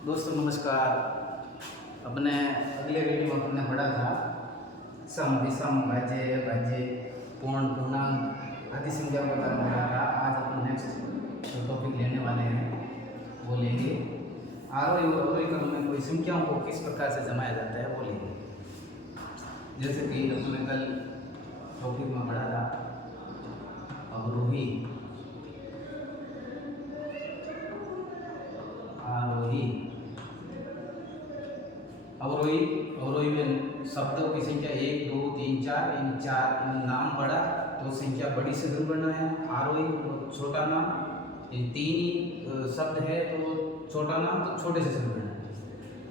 दोस्तों नमस्कार। अपने अगले वीडियो में अपने पढ़ा था सम विषम भाज्य भाज्य पूर्ण पूर्णांक आदि संख्याओं के बारे में पढ़ा था। आज अपन नेक्स्ट जो टॉपिक लेने वाले हैं वो लेंगे आरोही और अवरोही क्रम में कोई संख्याओं को किस प्रकार से जमाया जाता है वो लेंगे। जैसे कि अपने कल टॉपिक में पढ़ा था अवरोही आरोही अवरोही अवरोही में शब्दों की संख्या 1 2 3 4 इन नाम बड़ा तो संख्या बड़ी से शुरू करना है। आरोही तो छोटा नाम इन तीन ही शब्द है तो छोटा नाम तो छोटे से शुरू करना है।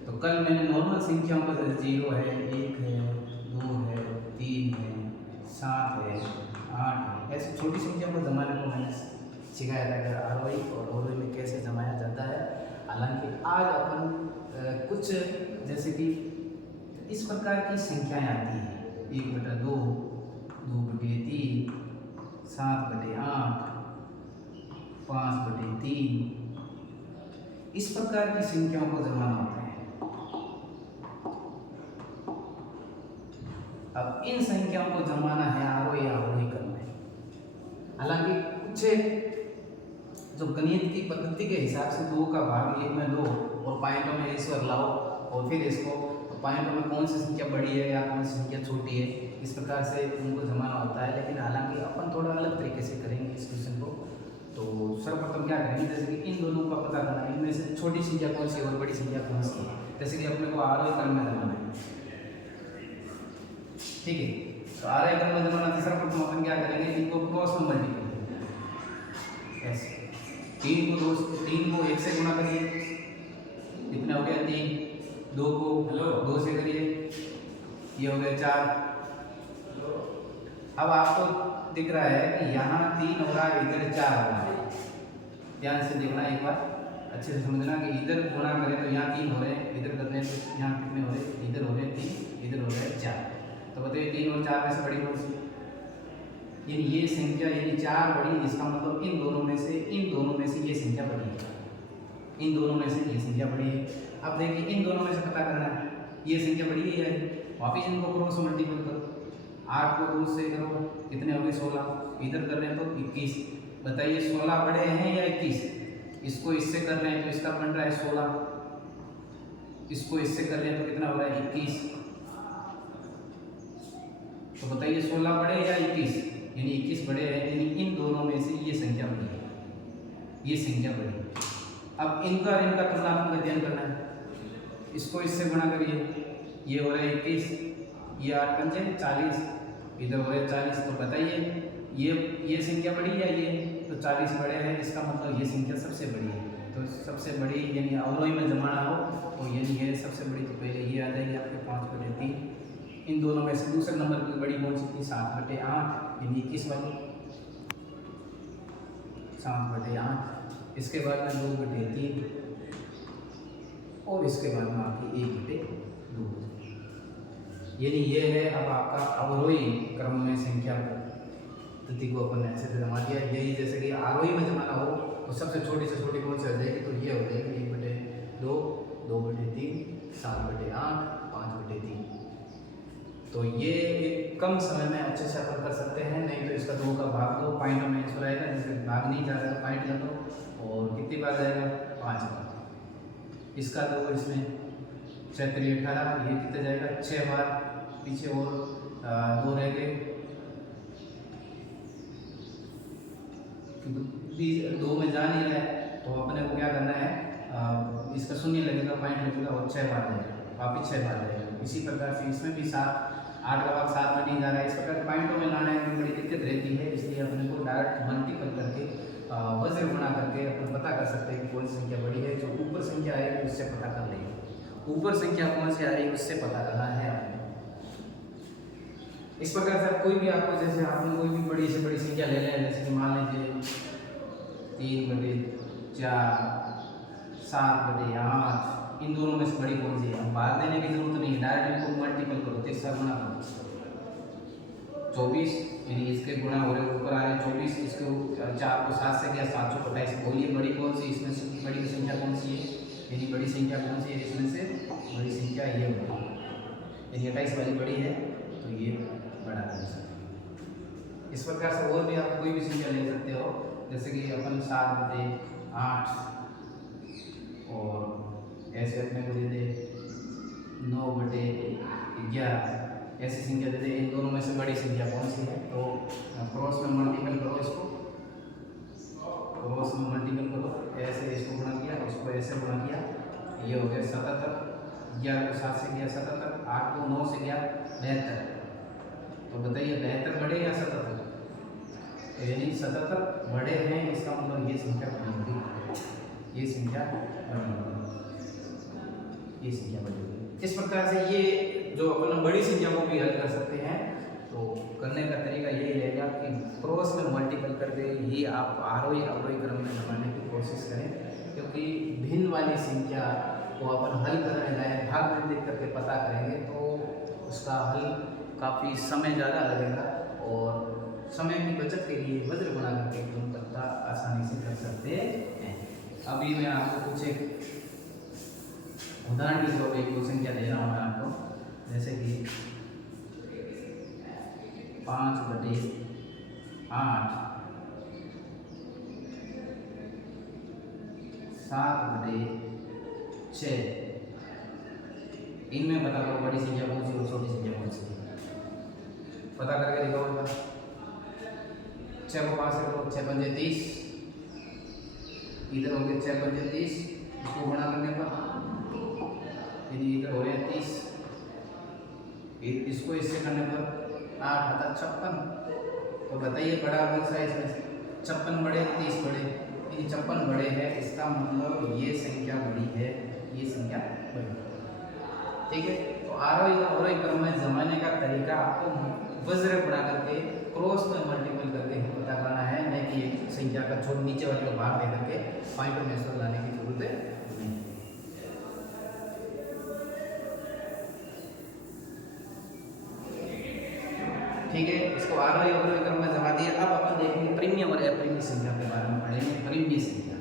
तो कल मैंने नॉर्मल संख्याओं का 0 है 1 है 2 है 3 है 7 है 8 है ऐसी छोटी संख्याओं को जमाने को मैंने सिखाया था कि आरोही और अवरोही में कैसे जमाया जाता है। हालांकि आज अपन कुछ जैसे कि इस प्रकार की संख्याएं आती हैं 1/2 2/3 7/8 5/3 इस प्रकार की संख्याओं को जमाना होता है। अब इन संख्याओं को जमाना है आरोही या अवरोही क्रम में। हालांकि कुछ जो गणित की पद्धति के हिसाब से 2 का भाग 1 में लो और पॉइंटों में ईश्वर लाओ और फिर इसको पॉइंटों में कौन सी संख्या बड़ी है या कौन सी संख्या छोटी है इस प्रकार से उनको जमाना होता है। लेकिन हालांकि अपन थोड़ा अलग तरीके से करेंगे इस क्वेश्चन को। तो सर्वप्रथम क्या करेंगे, जैसे कि इन दोनों का पता करना है इनमें से छोटी संख्या कौन सी है और बड़ी संख्या कौन सी है। जैसे कि अपने को आरोही क्रम में जमाना है, ठीक है। तो आरोही क्रम में जमाना है, सर्वप्रथम अपन क्या करेंगे, इनको क्रॉस में मल्टीप्लाई ऐसे 3 को 1 से गुणा करिए, कितना हो गया 3, 2 को 2 से करिए, ये हो गया 4। अब आपको दिख रहा है कि यहाँ 3 हो रहा है, इधर 4 हो रहा है। ध्यान से देखना, एक बार अच्छे से समझना कि इधर गुणा करें तो यहाँ 3 हो रहे हैं, इधर करने तो यहाँ कितने हो रहे हैं, इधर हो रहे हैं 3, इधर हो रहे हैं 4। तो बताइए 3 और 4 में से बड़ी कौन सी? यानी ये संख्या यानी 4 बड़ी, इसका मतलब इन दोनों में से ये संख्या बड़ी है, इन दोनों में से ये संख्या बड़ी है। अब देखिए इन दोनों में से पता करना है ये संख्या बड़ी है या वापिस इनको क्रॉस मल्टीपल करो, 8 को 2 से करो, कितने हो गए 16, इधर कर रहे हैं तो 21। बताइए 16 बड़े हैं या 21? इसको इससे कर रहे हैं तो इसका बन रहा है 16, इसको इससे कर रहे हैं तो कितना हो रहा है 21। तो बताइए 16 बड़े या 21? यानी 21 बड़े हैं, यानी इन दोनों में से ये संख्या बड़ी है, ये संख्या बड़ी है। अब इनका तुलनात्मक अध्ययन करना है, इसको इससे गुणा करिए, ये हो रहा है 21, ये 8 पंजे 40, इधर हो रहा है 40। तो बताइए ये संख्या बड़ी है ये, तो 40 बड़े हैं, इसका मतलब ये संख्या सबसे बड़ी है। तो सबसे बड़ी यानी अवरोही में जमाना हो तो यानी ये सबसे बड़ी, तो पहले ये आ जाएगी आपके 5/3। इन दोनों में से दूसरे नंबर की बड़ी कौन सी थी, 7/8 यानी 21 वाली, 7/8। इसके बाद में 2/3 और इसके बाद में आपकी 1/2। यानी ये है अब आपका अवरोही क्रम में संख्या प्रति को अपन ऐसे से जमा दिया। यही जैसे कि आरोही में जमाना हो तो सबसे छोटी से छोटी कौन सी हो जाएगी, तो ये हो जाएगी 1/2 2/3 7/8 5/3। तो ये एक कम समय में अच्छे से अपन कर सकते हैं। नहीं तो इसका 2 का भाग 2 पॉइंटों में इसको रहेगा, जैसे भाग नहीं जा रहा है पॉइंट लगा दो और कितनी बार जाएगा 5 बार। इसका 2 इसमें 6 3 18, ये कितना जाएगा 6 बार, पीछे और 2 रह गए, 2 में जा नहीं रहा है तो अपने को क्या करना है, इसका 0 लगेगा पॉइंट लगेगा और 6 बार जाएगा, वापिस 6 बार जाएगा। इसी प्रकार से इसमें भी 8 का भाग 7 में नहीं जा रहा है। इस प्रकार पॉइंटों में लाने में बड़ी दिक्कत रहती है, इसलिए अपने को डायरेक्ट मल्टीपल करके वज्र गुणा करके अपन पता कर सकते हैं कि कौन सी संख्या बड़ी है। जो ऊपर संख्या आएगी उससे पता कर लेंगे, ऊपर संख्या कौन सी आ रही है उससे पता करना है आपने। इस प्रकार से कोई भी आपको, जैसे आपने कोई भी बड़ी से बड़ी संख्या ले लें, जैसे कि मान लीजिए 3/4 7/8, इन दोनों में से बड़ी कौन सी है। अब भाग देने की जरूरत नहीं है, डायरेक्ट इनको मल्टीपल करो, 3 से गुणा करो 24, यानी इसके गुणा हो रहे ऊपर आ रहे 24, इसको 4 को 7 से किया 728। बोलिए बड़ी कौन सी, इसमें से बड़ी संख्या कौन सी है, यानी बड़ी संख्या कौन सी है इसमें से? बड़ी संख्या ये होगी, यानी 28 वाली बड़ी है तो ये बड़ा आंसर है। इस प्रकार से और भी आप कोई भी संख्या ले सकते हो, जैसे कि अपन 7/8 और ऐसे अपने को दे दे 9/11 ऐसी संख्या दे दे। इन दोनों में से बड़ी संख्या कौन सी है? तो क्रॉस में मल्टीपल करो, इसको क्रॉस में मल्टीपल करो, ऐसे इसको गुणा किया, इसको ऐसे गुणा किया, ये हो गया 77। 11 को 7 से गया 77, 8 को 9 से गया 72। तो बताइए 72 बड़े या 77? यानी 77 बड़े हैं, इसका मतलब ये संख्या बड़ी होगी, ये संख्या बड़ी होगी, ये संख्या बड़ी होगी। इस प्रकार से ये जो अपन बड़ी संख्या को भी हल कर सकते हैं। तो करने का तरीका यही रहेगा कि क्रॉस में मल्टीपल करके ये आप आरोही अवरोही क्रम में बनाने की कोशिश करें, क्योंकि भिन्न वाली संख्या को अपन हल करने जाए भाग में देख करके पता करेंगे तो उसका हल काफ़ी समय ज़्यादा लगेगा, और समय की बचत के लिए वज्र गुणा करके तुम करता आसानी से कर सकते हैं। अभी मैं आपको कुछ एक उदाहरण के तौर पर एक संख्या दे रहा हूँ मैं आपको, जैसे कि 5/8 7/6 इनमें पता करो बड़ी संख्या कौन सी और छोटी संख्या कौन सी, पता करके दिखाओ एक बार। 6 को 5 से करो, 6×5 = 30, इधर हो गए 6×5 = 30, इसको गुणा करने पर यदि इधर हो रहे हैं 30, इसको इससे करने पर 8 × 56। तो बताइए बड़ा कौन सा है इसमें? 56 बड़े 30 बड़े, यदि 56 बड़े हैं, इसका मतलब ये संख्या बड़ी है, ये संख्या बड़ी है। ठीक है, तो आरोही अवरोही क्रम में जमाने का तरीका आपको वज्र बना करके क्रॉस में मल्टीपल करके ही पता करना है, न कि एक संख्या का छोड़ नीचे वाले का भाग दे करके पॉइंट में इसको लाने की जरूरत है नहीं। ठीक है, इसको आरोही अवरोही क्रम में जमा दिया। अब अपन देखेंगे परिमेय और अपरिमेय संख्या के बारे में पढ़ेंगे। परिमेय संख्या,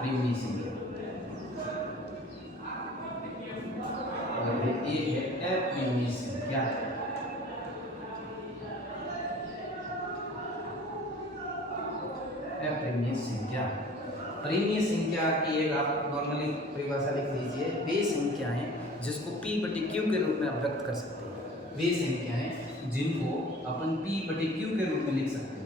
परिमेय संख्या और ये है अपरिमेय संख्या। अपरिमेय संख्या, परिमेय संख्या की एक आप नॉर्मली परिभाषा लिख लीजिए, वे संख्याएं जिसको P/Q के रूप में आप व्यक्त कर सकते हैं, वे संख्याएं जिनको अपन P/Q के रूप में लिख सकते हैं,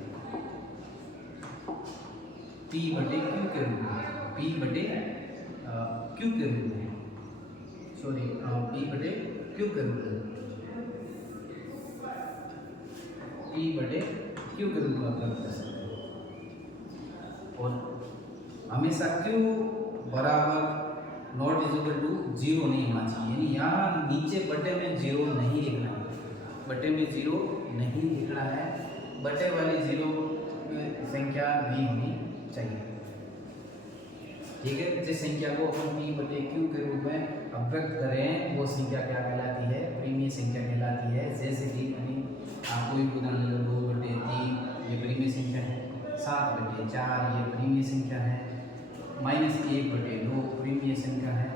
P/Q के रूप में, P/Q के रूप में, सॉरी P/Q के रूप में, P/Q के रूप में आप व्यक्त कर सकते हैं। और हमेशा Q बराबर नॉट इक्वल टू 0 नहीं होना चाहिए, यानी यहाँ नीचे बटे में 0 नहीं लिखना है, बटे में 0 नहीं लिखना है, बटे वाली 0 संख्या नहीं होनी चाहिए। ठीक है, जिस संख्या को अपन P/Q के रूप में व्यक्त करें वो संख्या क्या कहलाती है? परिमेय संख्या कहलाती है। जैसे कि आपको भी उदाहरण ले लो, 2/3 ये परिमेय संख्या है, 7/4 ये परिमेय संख्या है, -1/2 परिमेय संख्या है।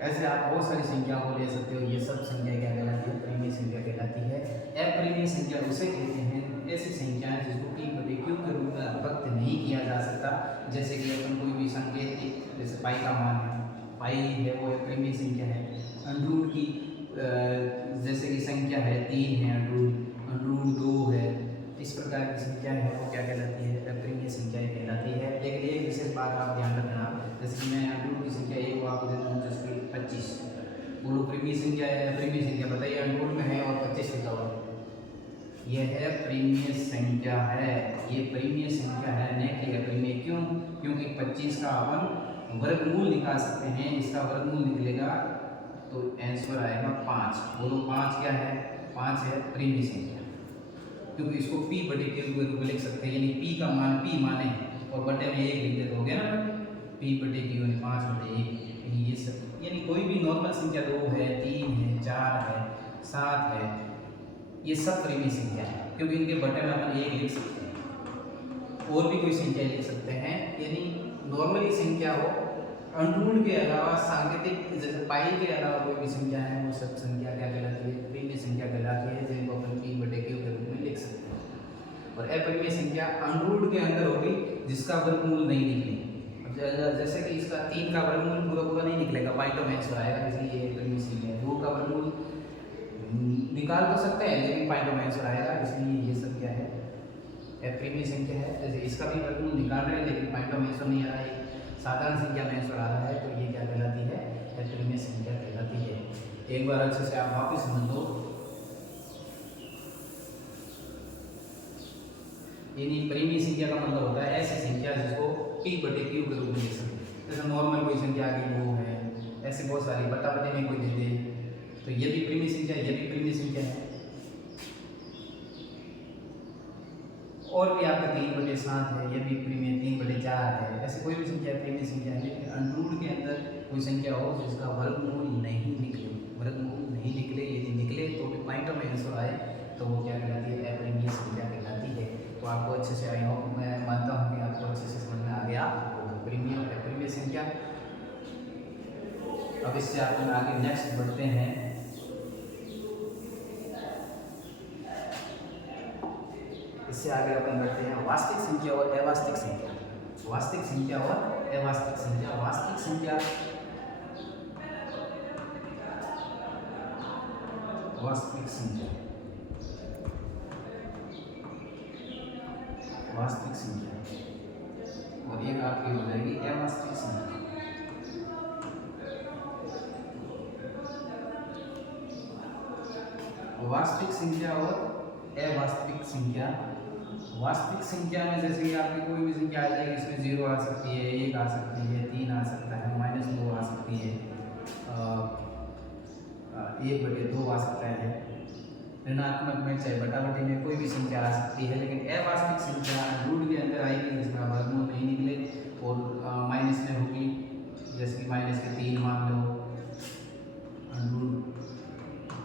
ऐसे आप बहुत सारी संख्याओं को ले सकते हो, ये सब संख्या क्या कहलाती है? परिमेय संख्या कहलाती है। अपरिमेय संख्या उसे कहते हैं ऐसी संख्याएं जिसको P/Q के रूप में व्यक्त नहीं किया जा सकता। जैसे कि अपन कोई भी संकेत, जैसे पाई का मान है, पाई है वो अपरिमेय संख्या है। अंडरूट की जैसे कि संख्या है 3 है, अंडरूट 2 है, इस प्रकार की संख्या है वो क्या कहलाती है? अपरिमेय संख्या कहलाती है। लेकिन एक विशेष बात आप ध्यान रखना, जैसे कि मैं अंडरूट की संख्या एक को आपको देता हूँ, जैसे कि 25, वो परिमेय संख्या है, अपरिमेय संख्या बताइए अंडरूट में है और 25 लिखा हुआ है, यह है परिमेय संख्या है, ये परिमेय संख्या है, न कि अपरिमेय। क्यों? क्योंकि 25 का अपन वर्गमूल निकाल सकते हैं, इसका वर्गमूल निकलेगा तो आंसर आएगा 5। बोलो 5 क्या है? 5 है परिमेय संख्या, क्योंकि इसको P/Q के रूप में लिख सकते हैं, यानी P का मान P माने और बटे में 1 लिख देते हो गया ना, P/Q यानी 5/1, यानी ये सब, यानी कोई भी नॉर्मल संख्या 2 है, 3 है, 4 है, 7 है, ये सब परिमेय संख्या है। क्योंकि इनके बटे में अपन 1 लिख सकते हैं और भी कोई संख्या लिख सकते हैं। यदि नॉर्मली संख्या हो, अंडरूट के अलावा सांकेतिक जैसे पाई के अलावा कोई भी संख्या है, वो सब संख्या क्या कहलाती है? परिमेय संख्या कहलाती है, जिनको अपन p/q के रूप में लिख सकते हैं। और अपरिमेय संख्या अंडरूट के अंदर होगी जिसका वर्गमूल नहीं निकले। अब जैसे कि इसका 3 का वर्गमूल पूरा पूरा नहीं निकलेगा, पॉइंट ऑफ आंसर आएगा, इसलिए ये अपरिमेय संख्या है। 2 का वर्गमूल निकाल तो सकते हैं लेकिन पॉइंट ऑफ आंसर आएगा, इसलिए ये सब क्या है? अपरिमेय संख्या है। जैसे इसका भी वर्गमूल निकाल रहे हैं लेकिन पॉइंट ऑफ आंसर नहीं आ रहा है, साधारण संख्या में आंसर आ रहा है, तो ये क्या कहलाती है? अपरिमेय संख्या कहलाती है। एक बार अच्छे से आप वापस समझ लो। यानी परिमेय संख्या का मतलब होता है ऐसी संख्या जिसको p/q के रूप में लिख सकते हैं। जैसे नॉर्मल कोई संख्या आ गई, वो है, ऐसे बहुत सारी बटा-बटी में कोई दे दे, तो ये भी परिमेय संख्या, ये भी परिमेय संख्या है। और भी आपका 3/7 है, ये भी परिमेय, 3/4 है, ऐसे कोई भी संख्या परिमेय संख्या है। लेकिन अंडरूट के अंदर कोई संख्या हो जिसका वर्गमूल नहीं निकले, वर्गमूल नहीं निकले, यदि निकले तो भी पॉइंट ऑफ आंसर आए, तो वो क्या कहलाती है? अपरिमेय संख्या कहलाती है। तो आपको अच्छे से, आई होप, मैं मानता हूँ कि आपको अच्छे से समझ में आ गया परिमेय और अपरिमेय संख्या। अब इससे आप आगे नेक्स्ट बढ़ते हैं। इससे आगे अपन बढ़ते हैं वास्तविक संख्या और अवास्तविक संख्या। वास्तविक संख्या और अवास्तविक संख्या। वास्तविक संख्या, वास्तविक संख्या, वास्तविक संख्या, और एक आपकी हो जाएगी अवास्तविक संख्या। वास्तविक संख्या और अवास्तविक संख्या। वास्तविक संख्या में जैसे कि आपकी कोई भी संख्या आ जाएगी, इसमें 0 आ सकती है, 1 आ सकती है, 3 आ सकता है, -2 आ सकती है, 1/2 आ सकता है, ऋणात्मक में चाहे बटा-बटी में कोई भी संख्या आ सकती है। लेकिन अवास्तविक संख्या रूट के अंदर आएगी जिसका वर्गमूल नहीं निकले और माइनस में होगी, जैसे कि -3 मान लो,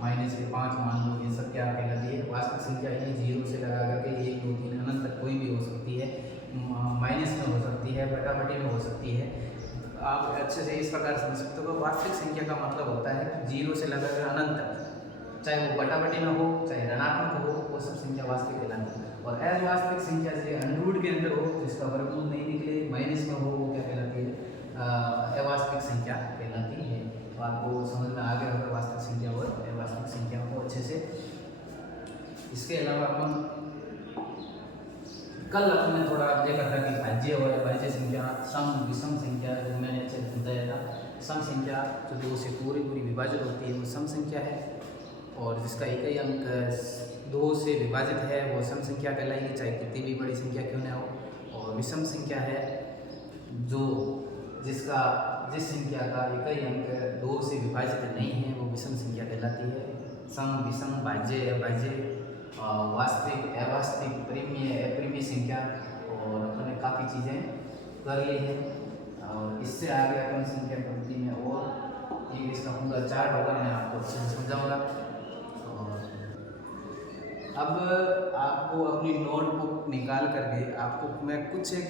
-5 मान लो, ये सब क्या कहलाती है? वास्तविक संख्या। ये 0 से लगा करके 1, 2, 3 अनंत तक कोई भी हो सकती है, माइनस में हो सकती है, बटा-बटी में हो सकती है। आप अच्छे से इस प्रकार समझ सकते हो। वास्तविक संख्या का मतलब होता है 0 से लगाकर अनंत तक, चाहे वो बटा-बटी में हो, चाहे ऋणात्मक हो, वो सब संख्या वास्तविक कहलाती है। और अवास्तविक संख्या जैसे अंडरूट के अंदर हो, जिसका वर्गमूल नहीं निकले, माइनस में हो, वो क्या कहलाती है? अवास्तविक संख्या कहलाती है। तो आपको समझ में आ गया होगा वास्तविक संख्या और अवास्तविक संख्या को अच्छे से। इसके अलावा अपन कल अपने थोड़ा देखा था कि भाज्य और अभाज्य संख्या, सम विषम संख्या, जो मैंने अच्छे से बताया था। सम संख्या जो 2 से पूरी विभाजित होती है वो सम संख्या है, और जिसका एक ही अंक 2 से विभाजित है वो सम संख्या कहलाएगी, चाहे कितनी भी बड़ी संख्या क्यों ना हो। और विषम संख्या है जो जिस संख्या का एक ही अंक 2 से विभाजित नहीं है, वो विषम संख्या कहलाती है। सम, विषम, भाज्य, अभाज्य, वास्तविक, अवास्तविक, परिमेय, अपरिमेय संख्या, और अपने काफ़ी चीज़ें कर ली है। और इससे आगे अपन संख्या पद्धति में और ये इसका पूरा चार्ट होगा, मैं आपको अच्छे से समझाऊंगा। और अब आपको अपनी नोटबुक निकाल करके आपको मैं कुछ एक,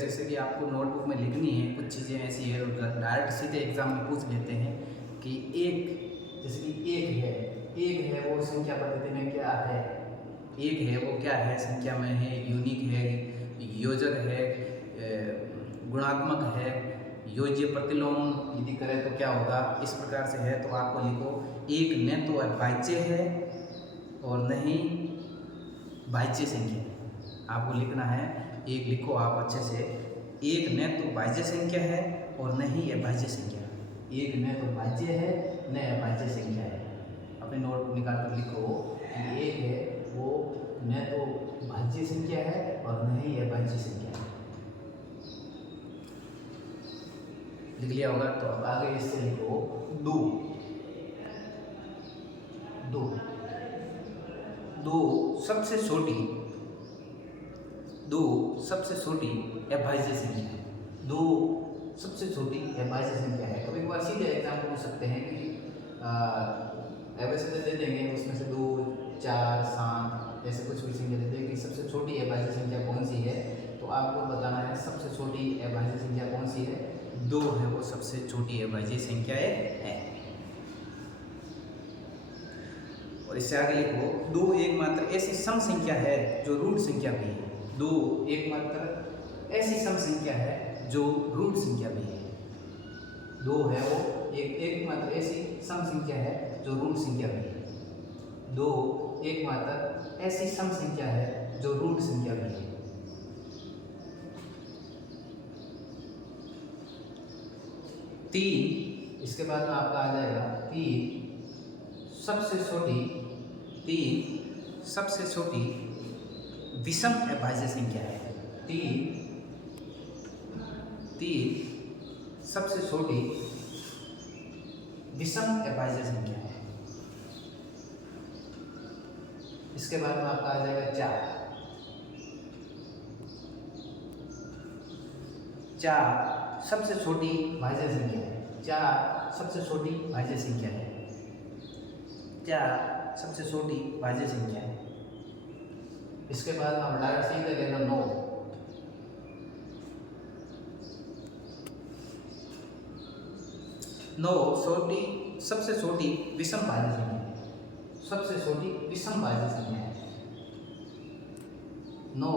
जैसे कि आपको नोटबुक में लिखनी है कुछ चीज़ें ऐसी है, डायरेक्ट सीधे एग्जाम में पूछ लेते हैं कि एक, जैसे कि एक है वो संख्या पद्धति में क्या है? एक है वो क्या है? संख्या में है, यूनिक है, योजक है, गुणात्मक है, योज्य प्रतिलोम यदि करें तो क्या होगा? इस प्रकार से है। तो आपको लिखो, एक न तो अभाज्य है और न ही भाज्य संख्या। आपको लिखना है, एक लिखो आप अच्छे से, एक न तो भाज्य संख्या है और न ही अभाज्य संख्या। एक न तो भाज्य है न अभाज्य संख्या है। अपने नोट निकाल कर लिखो कि एक है वो न तो भाज्य संख्या है और न ही अभाज्य संख्या है। लिख लिया होगा? तो अब आगे इससे लिखो दो सबसे छोटी अभाज्य संख्या है। दो सबसे छोटी अभाज्य संख्या है। कभी कभार सीधे एग्जाम पूछ सकते हैं कि वैसे तो दे देंगे उसमें से 2, 4, 7 जैसे कुछ भी संख्या देते हैं कि सबसे छोटी अभाज्य संख्या कौन सी है, तो आपको बताना है सबसे छोटी अभाज्य संख्या कौन सी है। 2 है वो सबसे छोटी अभाज्य संख्या है। और इससे आगे लिखो 2 एकमात्र ऐसी सम संख्या है जो रूट संख्या भी है। 2 एकमात्र ऐसी सम संख्या है जो रूट संख्या भी है। 2 है वो एकमात्र ऐसी सम संख्या है जो रूट संख्या भी है। 2 एकमात्र ऐसी सम संख्या है जो रूट संख्या भी है। 3 इसके बाद में आपका आ जाएगा 3 सबसे छोटी विषम अभाज्य संख्या है। 3 सबसे छोटी विषम अभाज्य संख्या है। इसके बाद में आपका आ जाएगा 4 सबसे छोटी भाज्य संख्या है। 4 सबसे छोटी भाज्य संख्या है। 4 सबसे छोटी भाज्य संख्या है। इसके बाद हम डायरेक्ट सीधे लेना 9 सबसे छोटी विषम भाज्य संख्या है। सबसे छोटी विषम भाज्य संख्या है। 9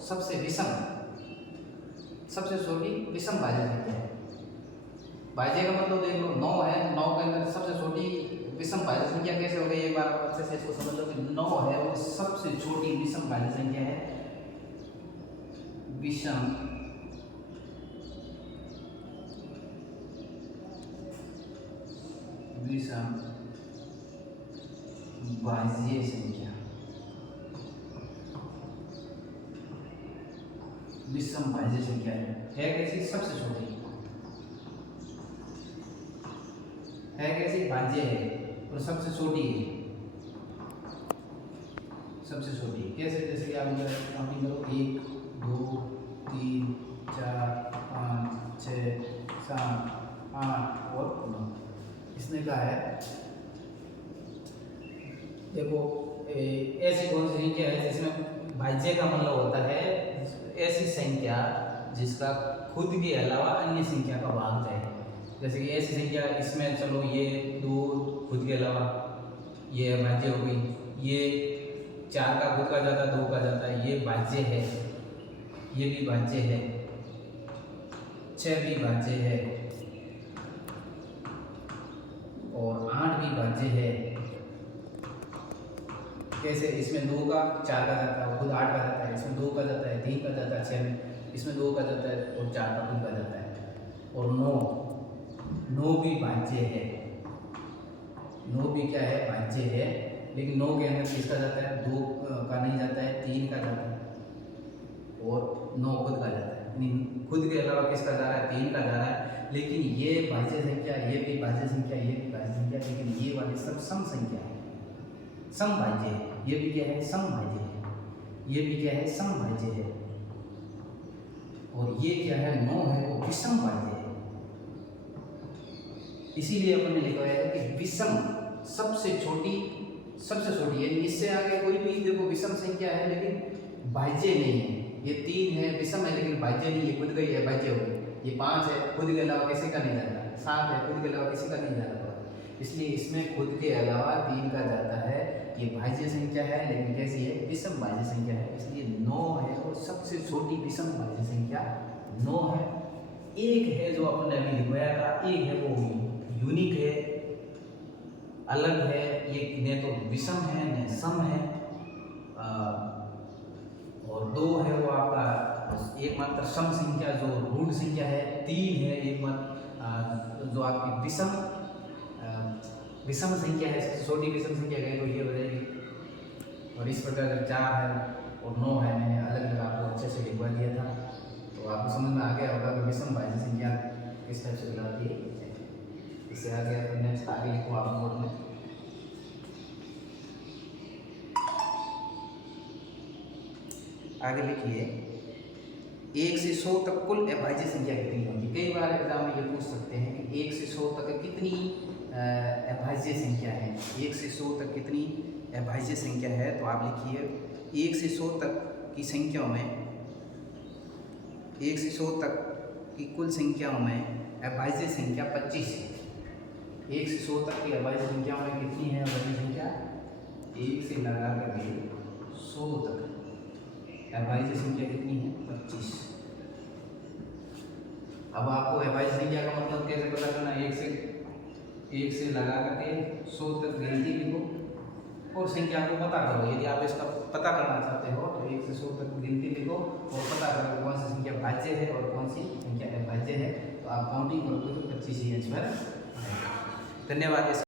सबसे छोटी विषम भाज्य संख्या है। भाज्य का मतलब देख लो 9 है, 9 के अंदर सबसे छोटी विषम भाज्य संख्या कैसे हो गई, एक बार आप अच्छे से इसको समझ लो कि 9 है वो सबसे छोटी विषम भाज्य संख्या है। विषम भाज्य संख्या, विषम भाज्य संख्या है कैसी, सबसे छोटी है कैसी, भाज्य है और सबसे छोटी है। सबसे छोटी कैसे, जैसे कि आप काउंटिंग करो 1 2 3 4 5 6 7 8 और 9। इसने कहा है देखो ऐसी कौन सी संख्या है जिसमें भाज्य का मतलब होता है ऐसी संख्या जिसका खुद के अलावा अन्य संख्या का भाग जाए। जैसे कि ऐसी संख्या इसमें चलो ये 2 खुद के अलावा ये भाज्य हो गई, ये 4 का खुद का जाता है 2 का जाता है, ये भाज्य है, ये भी भाज्य है, 6 भी भाज्य है और 8 भी भाज्य है। कैसे, इसमें 2 का 4 का जाता है, खुद 8 का जाता है, इसमें 2 का जाता है, 3 का जाता है, 6 में इसमें 2 का जाता है और 4 का खुद का जाता है। और 9 भी भाज्य है। 9 भी क्या है, भाज्य है, लेकिन 9 के अंदर किसका जाता है, 2 का नहीं जाता है, 3 का जाता है और 9 खुद का जाता है। खुद के अलावा किसका जा रहा है, 3 का जा रहा है। लेकिन ये भाज्य संख्या, ये भी भाज्य संख्या, ये भी भाज्य संख्या, लेकिन ये वाली सब सम संख्या है, सम भाज्य है। ये भी क्या है, सम भाज्य है, ये भी क्या है, सम भाज्य है। और ये क्या है, 9 है वो विषम भाज्य है। इसीलिए अपन ने लिखा है कि विषम सबसे छोटी है। इससे आगे कोई भी देखो विषम संख्या है लेकिन भाज्य नहीं है। ये 3 है विषम है लेकिन भाज्य नहीं है, खुद गई है, भाज्य हो गई। ये 5 है, खुद के अलावा किसी का नहीं जाता। 7 है, खुद के अलावा किसी का नहीं जाता। इसलिए इसमें खुद के अलावा 3 का जाता है। ये भाज्य संख्या है लेकिन कैसी है, विषम भाज्य संख्या है। इसलिए 9 है और सबसे छोटी विषम भाज्य संख्या 9 है। एक है जो अपन ने अभी लिखवाया था, एक है वो यूनिक है, अलग है, ये न तो विषम है न सम है। और 2 है वो आपका एकमात्र सम संख्या जो रूट संख्या है। 3 है एकमात्र जो आपकी विषम संख्या है, सबसे छोटी विषम संख्या है तो ये हो जाएगी। और इस प्रकार 4 है और 9 है, मैंने अलग अलग आपको अच्छे से लिखवा दिया था, तो आपको समझ में आ गया होगा कि विषम भाज्य संख्या किस टाइप से बनाती है। इससे आगे नेक्स्ट आगे लिखो आप बोर्ड में। आगे लिखिए 1 से 100 तक कुल अभाज्य संख्या कितनी होगी। कई बार एग्जाम में ये पूछ सकते हैं कि 1 से 100 तक कितनी अभाज्य संख्या है, 1 से 100 तक कितनी अभाज्य संख्या है तो आप लिखिए 1 से 100 तक की संख्याओं में 1 से 100 तक की कुल संख्याओं में अभाज्य संख्या 25 है। 1 से 100 तक की अभाज्य संख्याओं में कितनी है अभाज्य संख्या? 1 से लगा करके 100 तक अभाज्य संख्या कितनी है? 25। अब आपको अभाज्य संख्या का मतलब कैसे पता करना? 1 से लगा करके 100 तक गिनती लिखो और संख्या को पता करो। यदि आप इसका पता करना चाहते हो तो 1 से 100 तक गिनती लिखो और पता करो कौन सी संख्या भाज्य है और कौन सी संख्या अभाज्य है। तो आप काउंटिंग करोगे तो 25 ही आंसर आएगा। धन्यवाद।